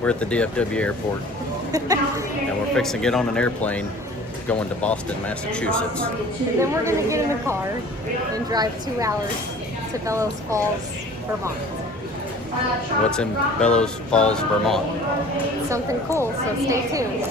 We're at the DFW airport, and we're fixing to get on an airplane going to Boston, Massachusetts. And then we're going to get in the car and drive 2 hours to Bellows Falls, Vermont. What's in Bellows Falls, Vermont? Something cool, so stay tuned.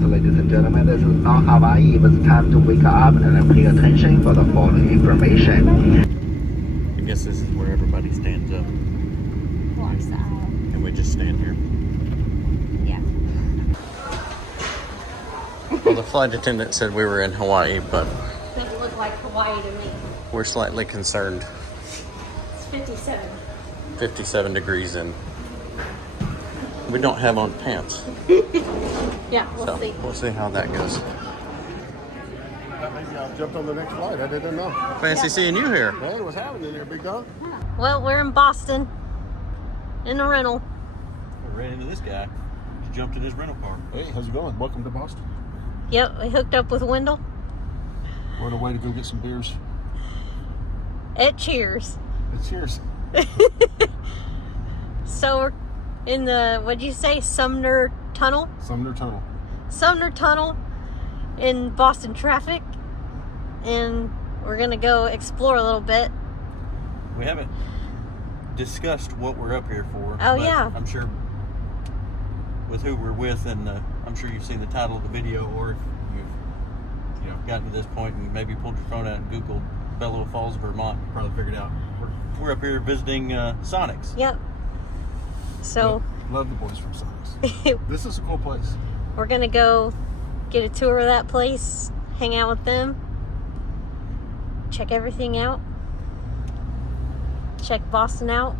Ladies and gentlemen, this is not Hawaii. It was time to wake up and pay attention for the following information. I guess this is where everybody stands up. And we just stand here. Yeah. Well, the flight attendant said we were in Hawaii, but Doesn't look like Hawaii to me. we're slightly concerned. It's 57. 57 degrees and we don't have on pants. Yeah, we'll see. We'll see how that goes. Maybe I jumped on the next flight. I didn't know. Fancy seeing you here. Hey, what's happening here, big dog? Well, we're in Boston in a rental. We ran into this guy. He jumped in his rental car. Hey, how's it going? Welcome to Boston. Yep, we hooked up with Wendell We're on our way to go get some beers. at Cheers. Cheers. So we're in the, what'd you say, Sumner Tunnel? Sumner Tunnel. Sumner Tunnel in Boston traffic. And we're going to go explore a little bit. We haven't discussed what we're up here for. Oh, but yeah. I'm sure with who we're with, and I'm sure you've seen the title of the video, or if you've gotten to this point and maybe pulled your phone out and Googled Bellows Falls, Vermont, you probably figured out. We're up here visiting Sonnax. Yep. So Love the boys from Sonnax. This is a cool place. we're going to go get a tour of that place, hang out with them, check everything out, check Boston out,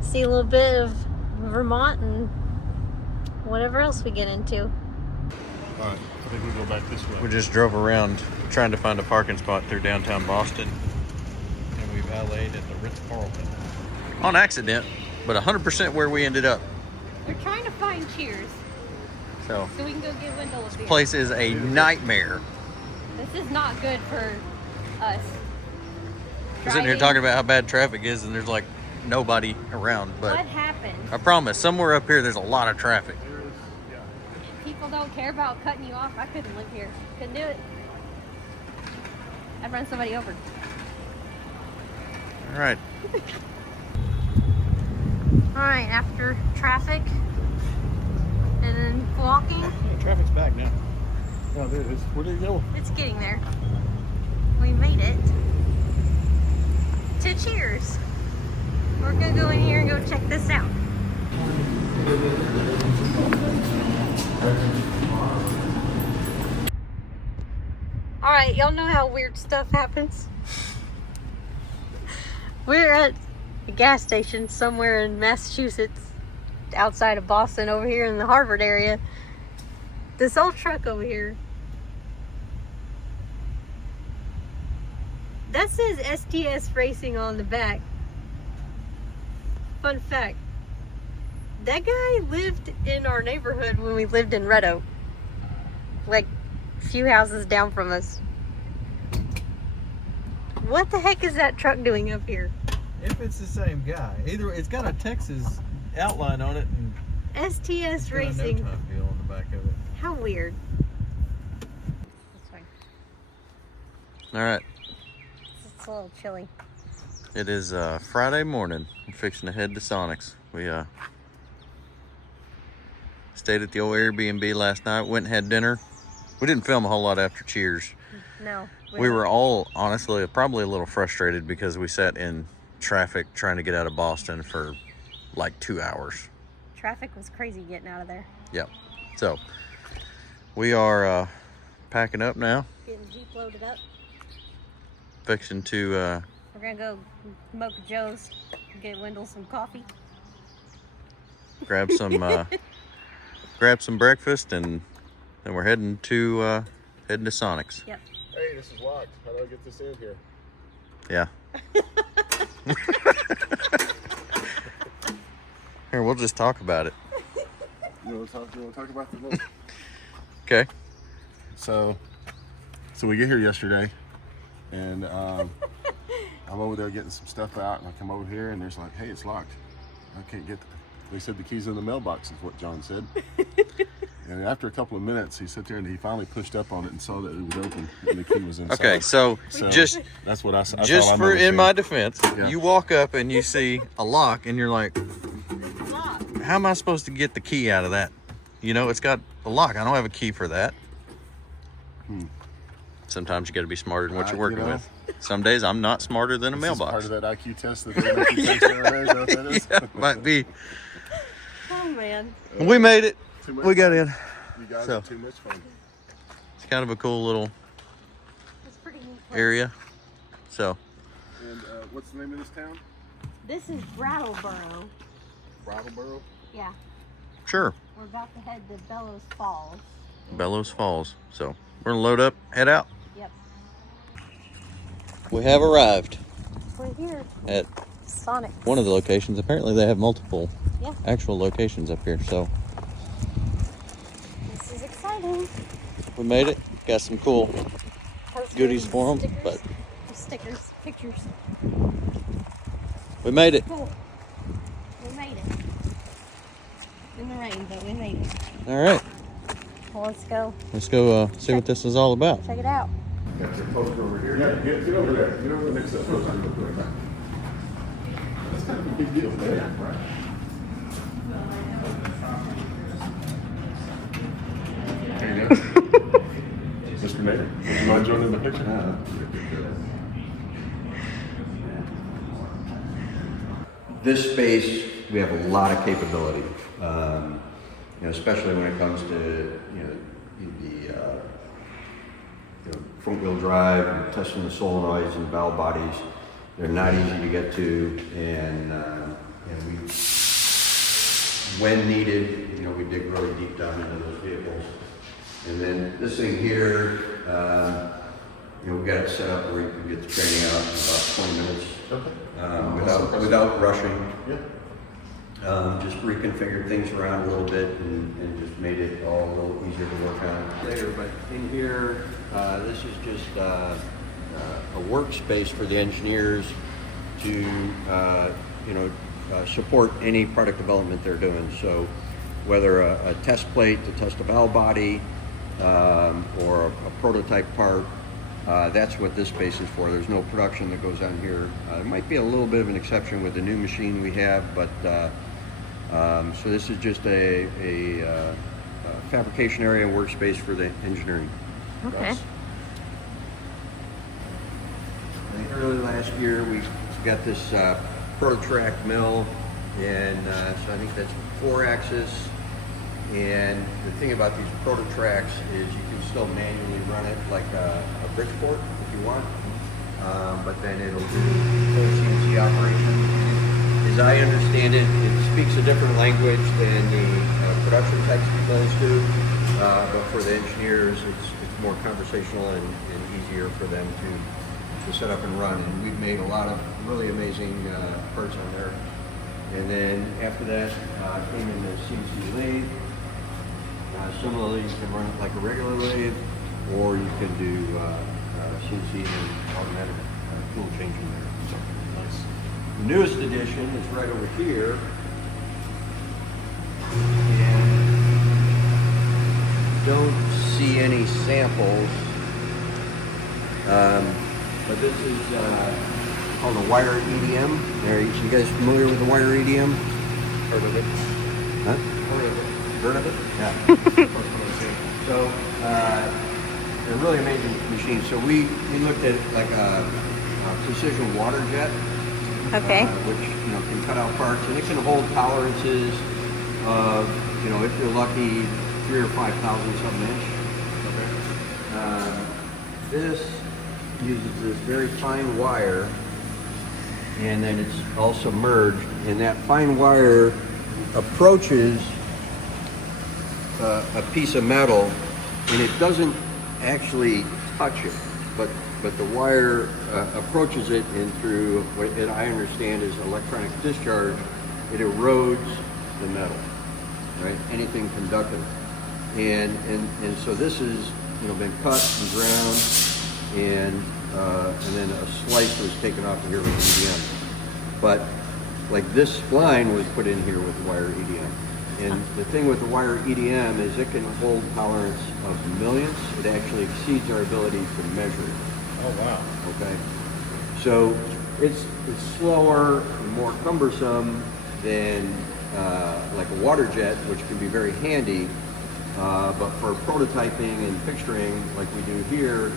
see a little bit of Vermont and whatever else we get into. All right, I think we go back this way. We just drove around trying to find a parking spot through downtown Boston, and we valeted at the Ritz-Carlton. On accident, but 100% where we ended up. We're trying to find Cheers So so we can go get Wendell a beer. this place is a nightmare. This is not good for us. We're sitting here talking about how bad traffic is, and there's like nobody around. But What happened? I promise, somewhere up here there's a lot of traffic. There is, yeah. People don't care about cutting you off. I couldn't live here. Couldn't do it. I'd run somebody over. All right. All right, after traffic and then walking, Yeah, traffic's back now. Oh, there it is. Where did it go? it's getting there. We made it to Cheers. We're gonna go in here and go check this out. All right, y'all know how weird stuff happens. We're at a gas station somewhere in Massachusetts, outside of Boston, over here in the Harvard area. This old truck over here, that says STS Racing on the back. Fun fact, that guy lived in our neighborhood when we lived in Red Oak. like a few houses down from us. What the heck is that truck doing up here? If it's the same guy, either it's got a Texas outline on it and STS it's got Racing. a no time deal on the back of it. How weird. That's fine. All right, It's a little chilly. it is Friday morning. I'm fixing to head to Sonnax. We stayed at the old Airbnb last night. Went and had dinner. We didn't film a whole lot after Cheers. No. We were all honestly probably a little frustrated because we sat in traffic trying to get out of Boston for like 2 hours. Traffic was crazy getting out of there. Yep. So we are packing up now, Getting Jeep loaded up. fixing to We're gonna go Mocha Joe's, get Wendell some coffee. grab some breakfast, and then we're heading to Sonnax. Yep. Hey, this is locked. How do I get this in here? Yeah. Here, we'll just talk about it. You want to talk about the little... Okay. So we get here yesterday, and I'm over there getting some stuff out, and I come over here, and there's like, hey, it's locked. I can't get. They said the key's in the mailbox, is what John said. And after a couple of minutes, he sat there and he finally pushed up on it and saw that it was open and the key was inside. Okay, so just that's what I said. just for in my defense, Yeah. you walk up and you see a lock, and you're like, how am I supposed to get the key out of that? You know, it's got a lock. I don't have a key for that. Sometimes you got to be smarter than what you're working with. Some days I'm not smarter than a mailbox. Part of that IQ test that they make you take every day. Is that what that is? Yeah, might be. Oh man. We made it. Too much We got fun. in. You guys So. are too much fun. It's kind of a cool little It's pretty neat place. area. So, And what's the name of this town? This is Brattleboro. Brattleboro. Yeah. sure. We're about to head to Bellows Falls. Bellows Falls. So, we're going to load up, head out. Yep. We have arrived We're here. at Sonnax. one of the locations. Apparently, they have multiple Yeah. actual locations up here. So, This is exciting. we made it. Got some cool Posters, goodies for 'em, stickers. but- Stickers, pictures. we made it. Cool. We made it. In the rain, but we made it. All right. Well, let's go Let's go see what this is all about. check it out. Got your poster over here. Yeah, get over there. Get over next to that poster real quick. That's kind of a big deal there, right? There you go. Mr. Mayor, would you mind joining the picture? This space, we have a lot of capability, especially when it comes to the front-wheel drive, and testing the solenoids and valve bodies. They're not easy to get to, and we, when needed, we dig really deep down into those vehicles. And then this thing here, we've got it set up where you can get the training out in about 20 minutes. Okay. Without rushing. Yeah. Just reconfigured things around a little bit and just made it all a little easier to work on later. But in here, this is just a workspace for the engineers to support any product development they're doing. So whether a test plate to test a valve body or a prototype part, that's what this space is for. There's no production that goes on here. There might be a little bit of an exception with the new machine we have, but so this is just a fabrication area and workspace for the engineering. Okay. I think early last year we got this ProtoTrack mill, and so I think that's 4-axis. And the thing about these ProtoTracks is you can still manually run it like a Bridgeport if you want, but then it'll do full CNC operation. As I understand it, it speaks a different language than the production text mills do, but for the engineers, it's more conversational and easier for them to set up and run. And we've made a lot of really amazing parts on there. And then after that, came in the CNC lathe. Similarly, you can run it like a regular lathe, or you can do CNC and automatic tool changing there. So, Nice. the newest edition is right over here. And don't see any samples. But this is called a wire EDM. Are you guys familiar with the wire EDM? Heard of it? Huh? Heard of it? Yeah. So, they're really amazing machines. So we looked at like a precision water jet. Okay. Which, you know, can cut out parts, and it can hold tolerances of, you know, if you're lucky, 3,000 or 5,000 something inch. This uses this very fine wire, and then it's all submerged, and that fine wire approaches a piece of metal, and it doesn't actually touch it, but the wire approaches it, and through what I understand is electronic discharge, it erodes the metal, right? Anything conductive, and so this is, you know, been cut and ground, and then a slice was taken off of here with EDM. But like this spline was put in here with wire EDM. And the thing with the wire EDM is it can hold tolerance of millionths. It actually exceeds our ability to measure it. Oh, wow. Okay, so it's slower and more cumbersome than like a water jet, which can be very handy. But for prototyping and fixturing like we do here,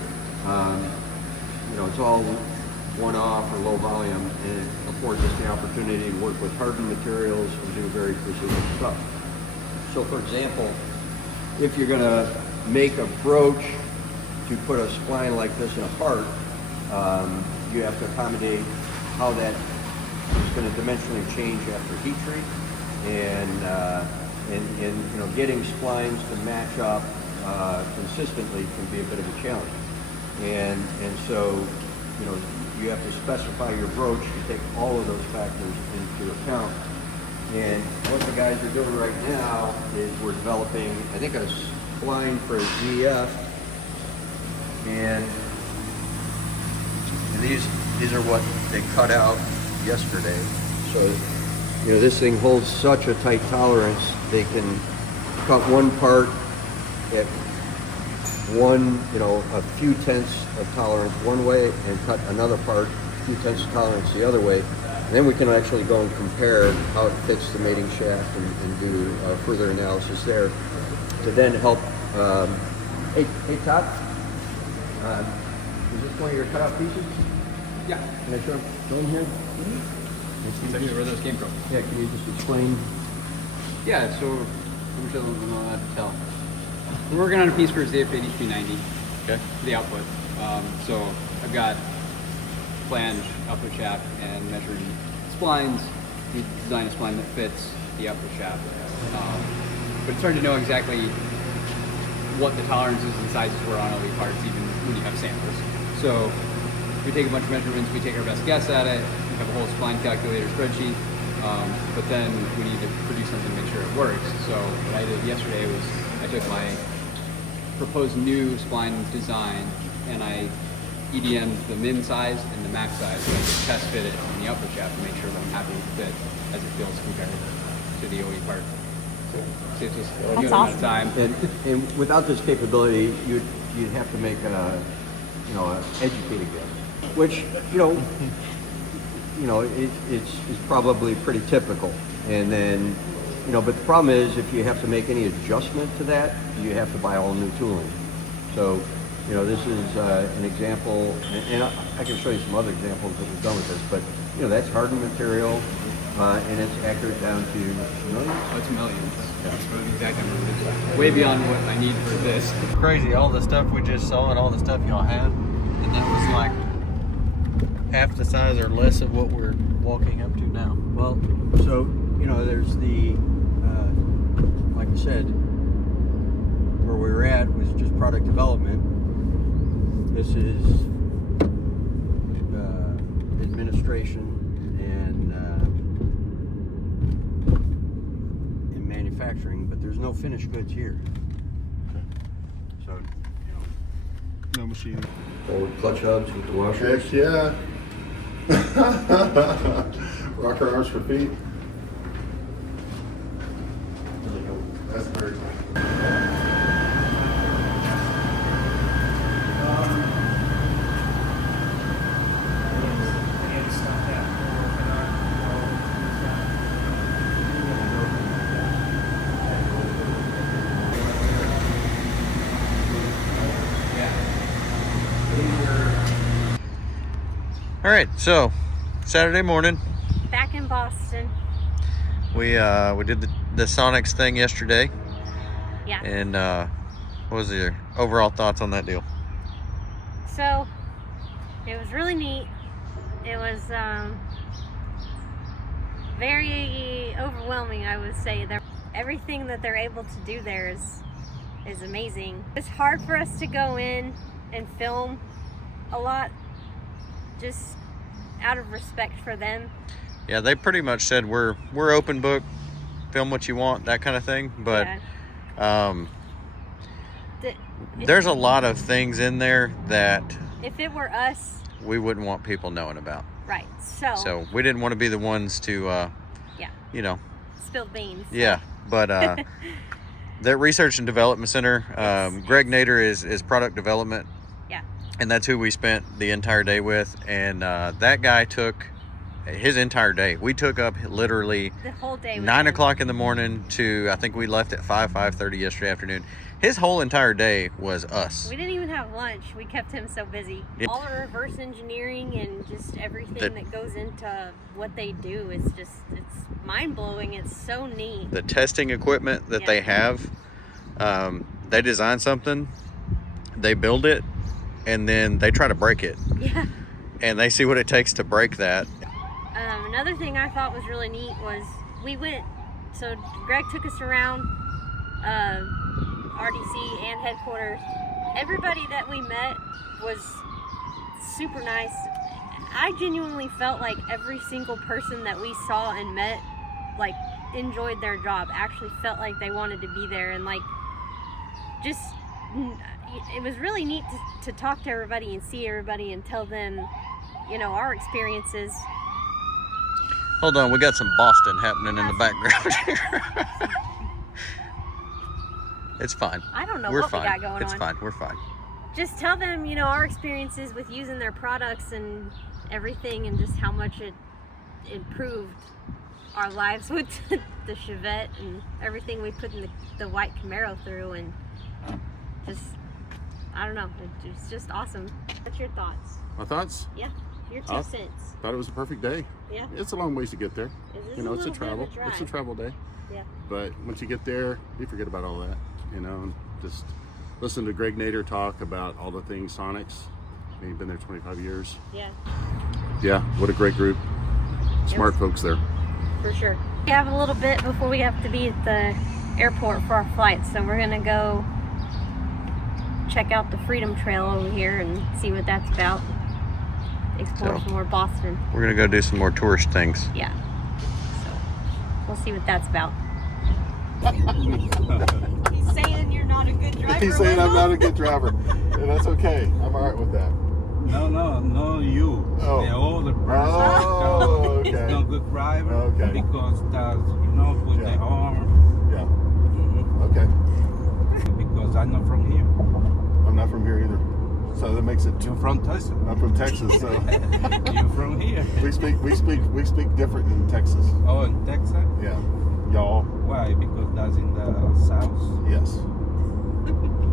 you know, it's all one-off or low volume, and it affords us the opportunity to work with hardened materials and do very precision stuff. So, for example, if you're going to make a broach to put a spline like this in a part, you have to accommodate how that is going to dimensionally change after heat treat, and you know, getting splines to match up consistently can be a bit of a challenge. And so, you know, you have to specify your broach to take all of those factors into account. And what the guys are doing right now is we're developing, I think, a spline for a ZF, and these are what they cut out yesterday. So, you know, this thing holds such a tight tolerance, they can cut one part at one, you know, a few tenths of tolerance one way, and cut another part a few tenths of tolerance the other way. And then we can actually go and compare how it fits the mating shaft and do further analysis there to then help. Hey Todd, is this one of your cutout pieces? Yeah. Can I show them here? Tell me where those came from. Yeah, can you just explain? Yeah, so I'm sure I'm not allowed to tell. We're working on a piece for ZF 8390. Okay. The output. So I've got flange, output shaft, and measuring splines. We designed a spline that fits the output shaft. But it's hard to know exactly what the tolerances and sizes were on all these parts, even when you have samples. So we take a bunch of measurements, we take our best guess at it, we have a whole spline calculator spreadsheet, but then we need to produce something to make sure it works. So what I did yesterday was I took my proposed new spline design and I EDM'd the min size and the max size, so I just test fit it in the output shaft to make sure that I'm happy with the fit as it feels compared to the OE part. So saves us a good amount of time. And without this capability, you'd have to make a, you know, an educated guess, which, you know, it's probably pretty typical. And then, you know, but the problem is if you have to make any adjustment to that, you have to buy all new tooling. So, you know, this is an example, and I can show you some other examples that we've done with this, but, you know, that's hardened material, and it's accurate down to millions. Oh, it's millions. That's the exact number. It's way beyond what I need for this. Crazy, all the stuff we just saw and all the stuff y'all had, and that was like half the size or less of what we're walking up to now. Well, so, you know, there's the, like I said, where we were at was just product development. This is administration and manufacturing, but there's no finished goods here. No machining. Forward clutch hubs with the washers. Heck yeah. Rocker arms for feet. That's very cool. All right, so Saturday morning, Back in Boston. we did the Sonnax thing yesterday, Yeah. and what was your overall thoughts on that deal? So it was really neat. It was very overwhelming, I would say. Everything that they're able to do there is amazing. It's hard for us to go in and film a lot, just out of respect for them. Yeah, they pretty much said we're open book, film what you want, that kind of thing. But Yeah. there's a lot of things in there that If it were us, we wouldn't want people knowing about. right? So we didn't want to be the ones to, Yeah. you know, Spilled beans. yeah. But the Research and Development Center, Greg Nader is product development. Yeah. And that's who we spent the entire day with. And that guy took his entire day. We took up literally The whole day. 9 o'clock in the morning to, I think we left at 5:30 yesterday afternoon. His whole entire day was us. We didn't even have lunch. We kept him so busy. Yeah. All the reverse engineering and just everything that goes into what they do is just, it's mind-blowing. It's so neat. The testing equipment that they have, they design something, they build it, and then they try to break it. Yeah. And they see what it takes to break that. Another thing I thought was really neat was so Greg took us around RDC and headquarters. Everybody that we met was super nice. I genuinely felt like every single person that we saw and met, like, enjoyed their job, actually felt like they wanted to be there, and like, just, it was really neat to talk to everybody and see everybody and tell them, you know, our experiences. Hold on, we got some Boston happening in the background here. It's fine. I don't know We're what fine. we got going It's on. fine. We're fine. Just tell them, you know, our experiences with using their products and everything, and just how much it improved our lives with the Chevette and everything we put in the white Camaro through, and just, I don't know, it's just awesome. What's your thoughts? My thoughts? Yeah, your 2 cents. Thought it was a perfect day. Yeah. It's a long ways to get there. It is You know, a it's a little bit of travel. a drive. It's a travel day. Yeah. But once you get there, you forget about all that. You know, and just listen to Greg Nader talk about all the things Sonnax. I mean, he's been there 25 years. Yeah. Yeah, what a great group. Smart folks there. For sure. We have a little bit before we have to be at the airport for our flight, so we're gonna go check out the Freedom Trail over here and see what that's about. Explore some more Boston. We're gonna go do some more tourist things. Yeah. So we'll see what that's about. He's saying you're not a good driver. He's saying I'm not a good driver. And that's okay. I'm all right with that. No, you. Oh. The older person. Oh, okay. It's not good driver. Okay. Because that's, with Yeah. the arm. Yeah. Okay. Because I'm not from here. I'm not from here either. So that makes it You're from Texas. I'm from Texas, so You're from here. we speak different in Texas. Oh, in Texas? Yeah. Y'all. Why? Because that's in the south. Yes.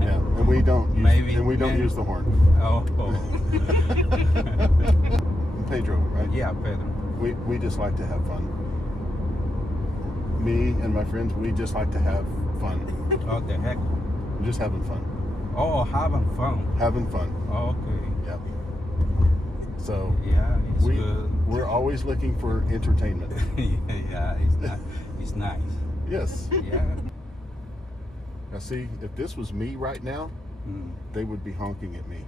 Yeah. And we don't use the horn. Oh. Pedro, right? Yeah, Pedro. We just like to have fun. Me and my friends, we just like to have fun. Oh, the heck. We're just having fun. Oh, having fun. Having fun. Oh, okay. Yep. So Yeah, it's good. we're always looking for entertainment. Yeah, it's nice. Yes. Yeah. Now see, if this was me right now, they would be honking at me.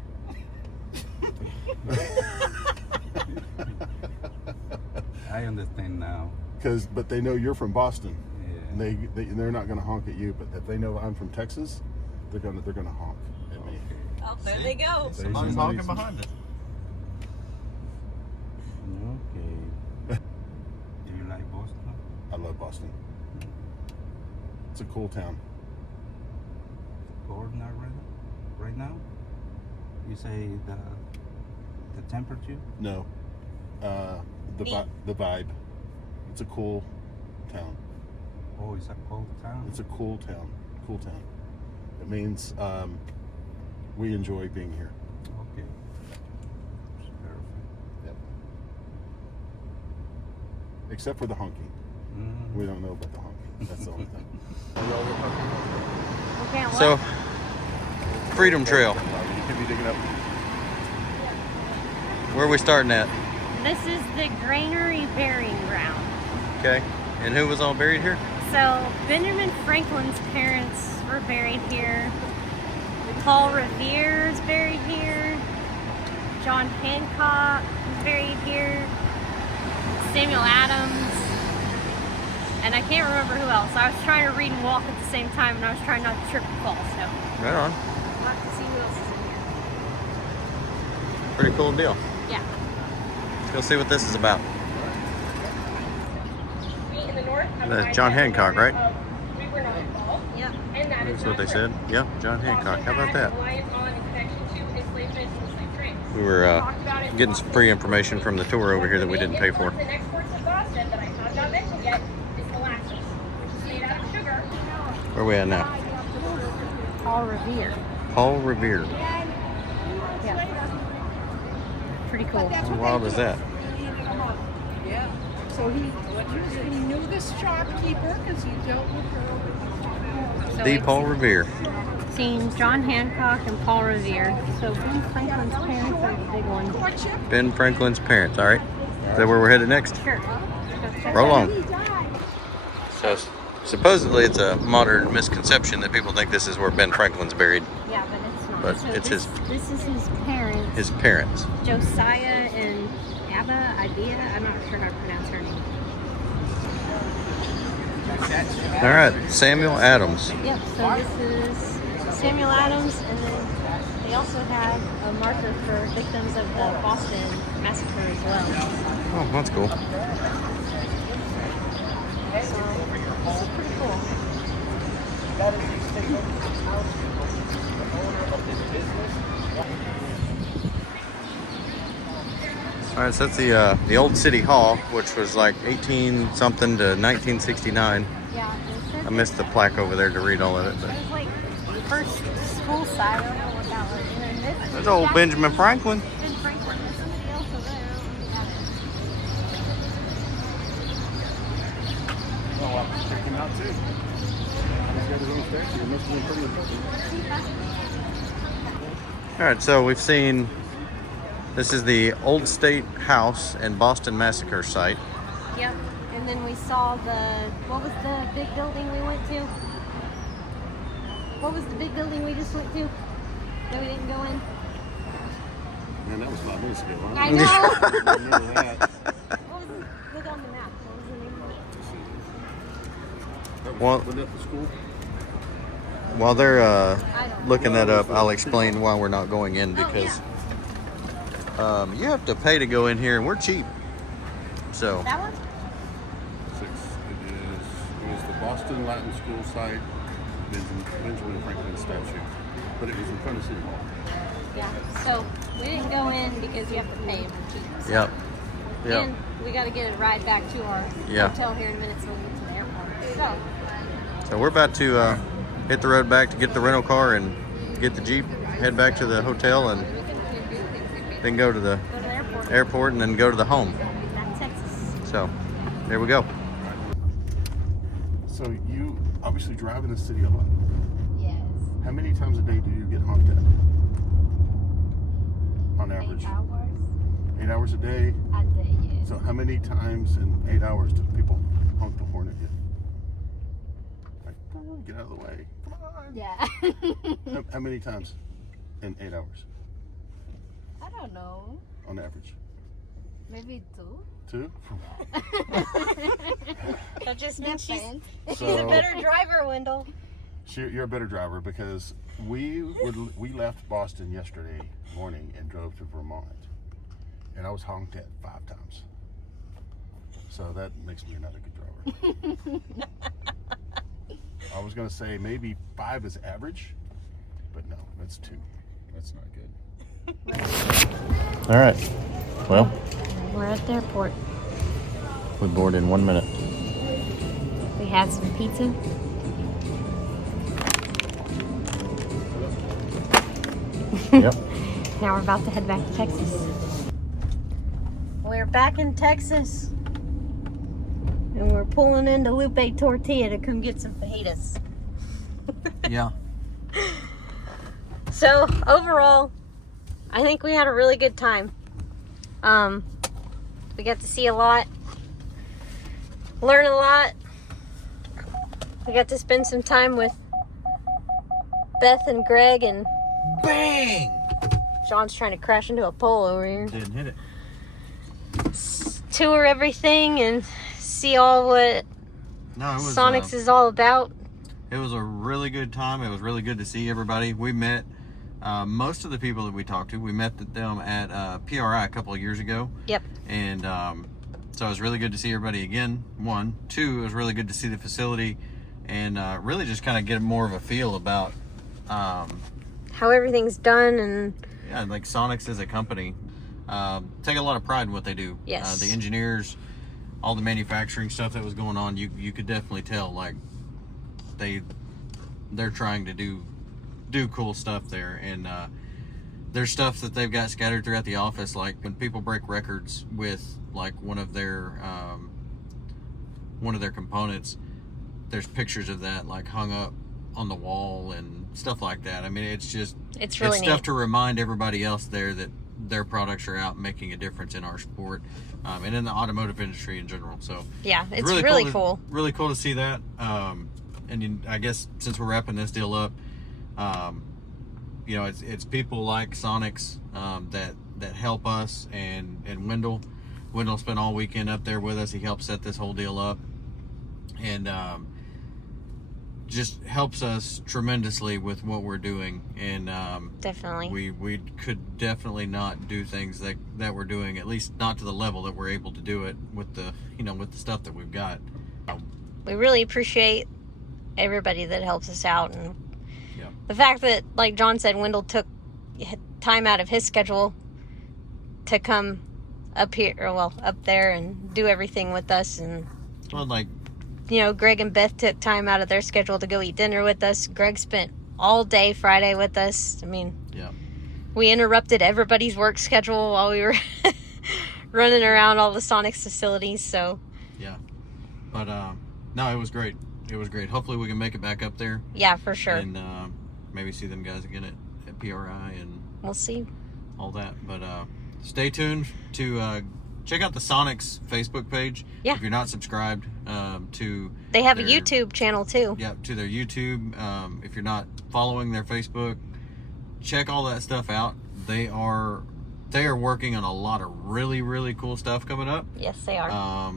I understand now. But they know you're from Boston. Yeah. And they're not going to honk at you. But if they know I'm from Texas, they're gonna honk at me. Oh, there they go. Somebody's talking behind us. Okay. Do you like Boston? I love Boston. It's a cool town. Cold now, right now? You say the temperature? No, the vibe. It's a cool town. Oh, it's a cold town. It's a cool town. Cool town. It means we enjoy being here. Okay. It's perfect. Yep. Except for the honking. We don't know about the honking. That's the only thing. Okay, what? So, Freedom Trail. You can be digging up. Where are we starting at? This is the Granary Burying Ground. Okay. And who was all buried here? So, Benjamin Franklin's parents were buried here. Paul Revere is buried here. John Hancock is buried here. Samuel Adams. And I can't remember who else. I was trying to read and walk at the same time, and I was trying not to trip and fall, so Right on. we'll have to see who else is in here. Pretty cool deal. Yeah. Let's go see what this is about. In the north, That's John Hancock, right? Yep. and that is That's what they said. Yep, John Hancock. How about that? We were getting some free information from the tour over here that we didn't pay for. The next ports of Boston that I have not mentioned yet is molasses, which is made out of sugar. Where are we at now? Paul Revere. Paul Revere. Yeah. Pretty cool. How wild is that? So he knew this shopkeeper because he dealt with her. So The it's Paul Revere. seen John Hancock and Paul Revere. So Ben Franklin's parents are the big one. Ben Franklin's parents. All right. Is that where we're headed next? Sure. Roll on. So supposedly it's a modern misconception that people think this is where Ben Franklin's buried. Yeah, but it's not. But So it's this, This is his parents. His parents. Josiah and Ibea. I'm not sure how to pronounce her name. All right. Samuel Adams. Yep, so this is Samuel Adams, and then they also have a marker for victims of the Boston Massacre as well. Oh, that's cool. So, this is pretty cool. All right, so that's the old City Hall, which was like 18 something to 1969. Yeah, I missed the plaque over there to read all of it, but it was like first school side. I don't know what that was. And then this there's old Benjamin Franklin. Ben Franklin. There's somebody else over there. I don't know who that is. Oh, I'll check him out too. He's got his own statue. It must have been pretty. All right, so we've seen, this is the Old State House and Boston Massacre site. Yep. And then we saw what was the big building we went to? What was the big building we just went to that we didn't go in? Man, that was 5 minutes ago. Huh? I know. I remember that. What was it? Look on the map. What was the name of it? Well, Wasn't that the school? while they're I don't looking that up, I'll explain why we're not going in, Oh, because you have to pay to go in here, and we're cheap. So, That one? 6. It was the Boston Latin School site, Benjamin Franklin statue. But it was in front of City Hall. Yeah. So we didn't go in because you have to pay for cheap. So. yep. Yep. And we got to get a ride back to our Yeah. hotel here in a minute so we can get to the airport. So we're about to hit the road back to get the rental car and get the Jeep, head back to the hotel, and then go to the Go to the airport. airport and then go to the home. Back to Texas. So, there we go. So you obviously drive in the city a lot. Yes. How many times a day do you get honked at? On average? 8 hours 8 hours a day. a day, yes. So how many times in 8 hours do people honk the horn at you? Like, "Oh, get out of the way. Come on. Yeah. How many times in 8 hours I don't know. on average? Maybe 2. 2? That just means she's So- a better driver, Wendell. You're a better driver because we left Boston yesterday morning and drove to Vermont, and I was honked at 5 times. So that makes me not a good driver. I was gonna say maybe 5 is average, but no, that's 2. That's not good. All right. Well, We're at the airport. we board in 1 minute. We had some pizza. Yep. Now we're about to head back to Texas. We're back in Texas. And we're pulling into Lupe Tortilla to come get some fajitas. Yeah. So, overall, I think we had a really good time. We got to see a lot, learn a lot. We got to spend some time with Beth and Greg, and Bang! John's trying to crash into a pole over here. Didn't hit it. Tour everything and see all what No, it was Sonnax is all about. It was a really good time. It was really good to see everybody. We met most of the people that we talked to. We met them at PRI a couple of years ago. Yep. And so it was really good to see everybody again. 1, 2, it was really good to see the facility and really just kind of get more of a feel about How everything's done, and yeah, like Sonnax as a company. Take a lot of pride in what they do. Yes. The engineers, all the manufacturing stuff that was going on, you could definitely tell like they're trying to do cool stuff there, and there's stuff that they've got scattered throughout the office, like when people break records with like one of their components, there's pictures of that like hung up on the wall and stuff like that. I mean, it's really stuff neat to remind everybody else there that their products are out making a difference in our sport and in the automotive industry in general. So yeah, it's really cool. Really cool to see that. And I guess since we're wrapping this deal up, it's people like Sonnax that help us, and Wendell spent all weekend up there with us. He helped set this whole deal up, and just helps us tremendously with what we're doing. And Definitely, we could definitely not do things that we're doing, at least not to the level that we're able to do it with the stuff that we've got. we really appreciate everybody that helps us out, and Yeah. the fact that, like John said, Wendell took time out of his schedule to come up there and do everything with us. And Well, like, Greg and Beth took time out of their schedule to go eat dinner with us. Greg spent all day Friday with us. I mean, yeah. we interrupted everybody's work schedule while we were running around all the Sonnax facilities. So Yeah. But no, it was great. It was great. Hopefully we can make it back up there yeah, for sure. and maybe see them guys again at PRI and We'll see. all that. But stay tuned to check out the Sonnax Facebook page. Yeah. If you're not subscribed to They have a their- YouTube channel too. Yeah, to their YouTube. If you're not following their Facebook, check all that stuff out. They are working on a lot of really, really cool stuff coming up. Yes, they are.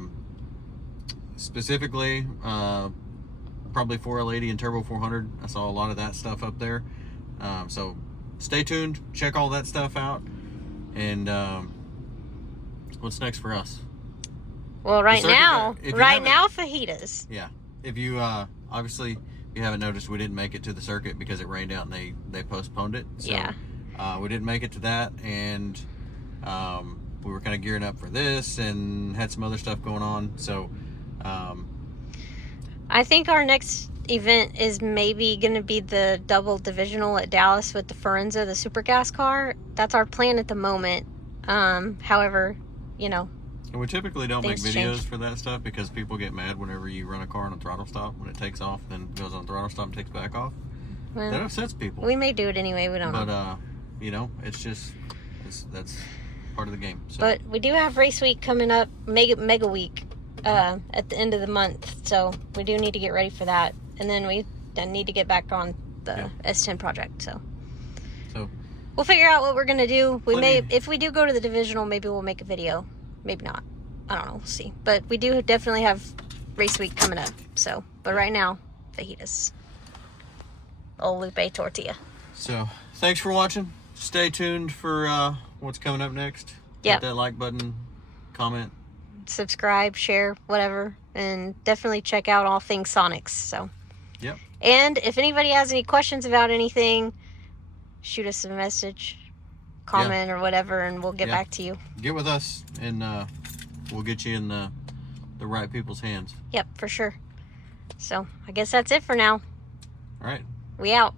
Specifically, probably 4L80 and Turbo 400. I saw a lot of that stuff up there. So stay tuned. Check all that stuff out. And what's next for us? Well, right circuit now, guy- if you now, fajitas. Yeah. If you obviously, if you haven't noticed, we didn't make it to the circuit because it rained out and they postponed it. So, Yeah. we didn't make it to that, and we were kind of gearing up for this and had some other stuff going on. So I think our next event is maybe going to be the double divisional at Dallas with the Forenza, the super gas car. That's our plan at the moment. However, and we typically don't make Things videos change. for that stuff because people get mad whenever you run a car on a throttle stop. When it takes off, then goes on throttle stop and takes back off. That well, upsets people. we may do it anyway. We don't know. But it's just that's part of the game. So But we do have race week coming up, mega week, at the end of the month. So we do need to get ready for that. And then we need to get back on the S10 project. So we'll figure out what we're going to do. If we do go to the divisional, maybe we'll make a video. Maybe not. I don't know. We'll see. But we do definitely have race week coming up. So, but right now, fajitas. old lupe tortilla. So thanks for watching. Stay tuned for what's coming up next. Yep. Hit that like button, comment. Subscribe, share, whatever, and definitely check out all things Sonnax. So. Yep. And if anybody has any questions about anything, shoot us a message, comment, or whatever, and we'll get back to you. Get with us, and we'll get you in the right people's hands. Yep, for sure. So I guess that's it for now. All right. We out.